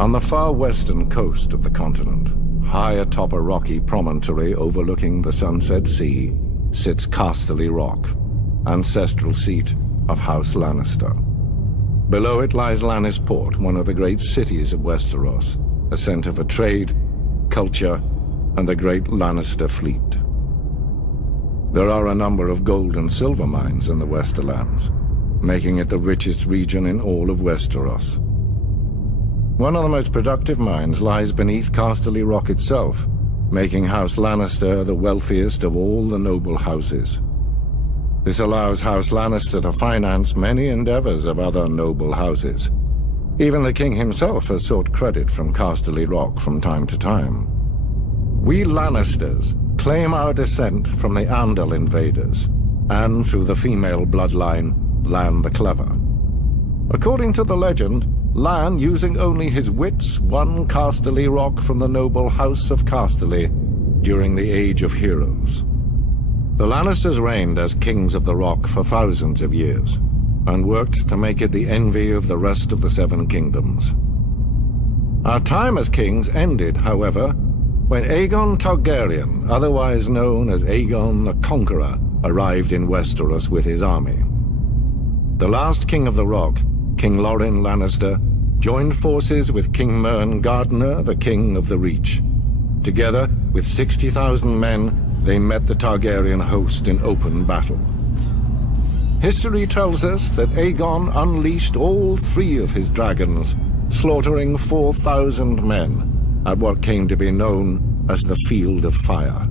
On the far western coast of the continent, high atop a rocky promontory overlooking the Sunset Sea, sits Casterly Rock, ancestral seat of House Lannister. Below it lies Lannisport, one of the great cities of Westeros, a center for trade, culture, and the great Lannister fleet. There are a number of gold and silver mines in the Westerlands, making it the richest region in all of Westeros. One of the most productive mines lies beneath Casterly Rock itself, making House Lannister the wealthiest of all the noble houses. This allows House Lannister to finance many endeavors of other noble houses. Even the king himself has sought credit from Casterly Rock from time to time. We Lannisters claim our descent from the Andal invaders, and through the female bloodline, Lann the Clever. According to the legend, Lann, using only his wits, won Casterly Rock from the noble House of Casterly during the Age of Heroes. The Lannisters reigned as kings of the Rock for thousands of years, and worked to make it the envy of the rest of the Seven Kingdoms. Our time as kings ended, however, when Aegon Targaryen, otherwise known as Aegon the Conqueror, arrived in Westeros with his army. The last king of the Rock, King Loren Lannister, joined forces with King Mern Gardener, the king of the Reach. Together, with 60,000 men, they met the Targaryen host in open battle. History tells us that Aegon unleashed all 3 of his dragons, slaughtering 4,000 men at what came to be known as the Field of Fire.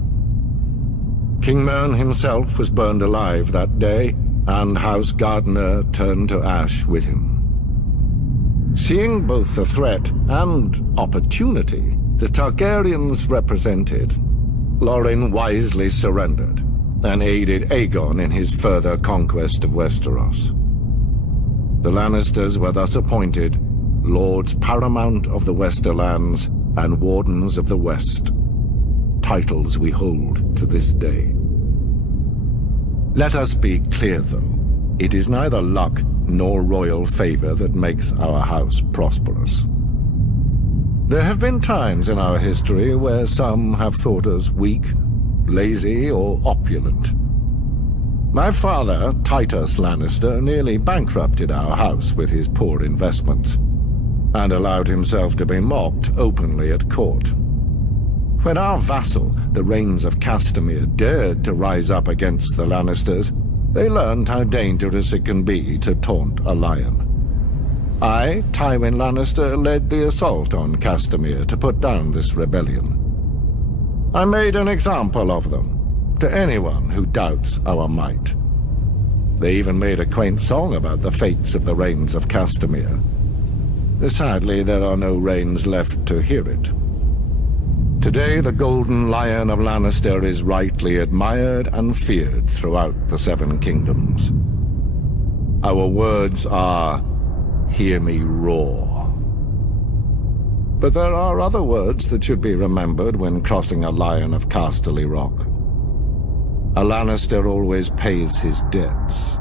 King Mern himself was burned alive that day, and House Gardener turned to ash with him. Seeing both the threat and opportunity the Targaryens represented, Loren wisely surrendered and aided Aegon in his further conquest of Westeros. The Lannisters were thus appointed Lords Paramount of the Westerlands and Wardens of the West, titles we hold to this day. Let us be clear, though. It is neither luck nor royal favor that makes our house prosperous. There have been times in our history where some have thought us weak, lazy, or opulent. My father, Titus Lannister, nearly bankrupted our house with his poor investments, and allowed himself to be mocked openly at court. When our vassal, the Rains of Castamere, dared to rise up against the Lannisters, they learned how dangerous it can be to taunt a lion. I, Tywin Lannister, led the assault on Castamere to put down this rebellion. I made an example of them, to anyone who doubts our might. They even made a quaint song about the fates of the Rains of Castamere. Sadly, there are no Rains left to hear it. Today, the Golden Lion of Lannister is rightly admired and feared throughout the Seven Kingdoms. Our words are, "Hear me roar." But there are other words that should be remembered when crossing a lion of Casterly Rock. A Lannister always pays his debts.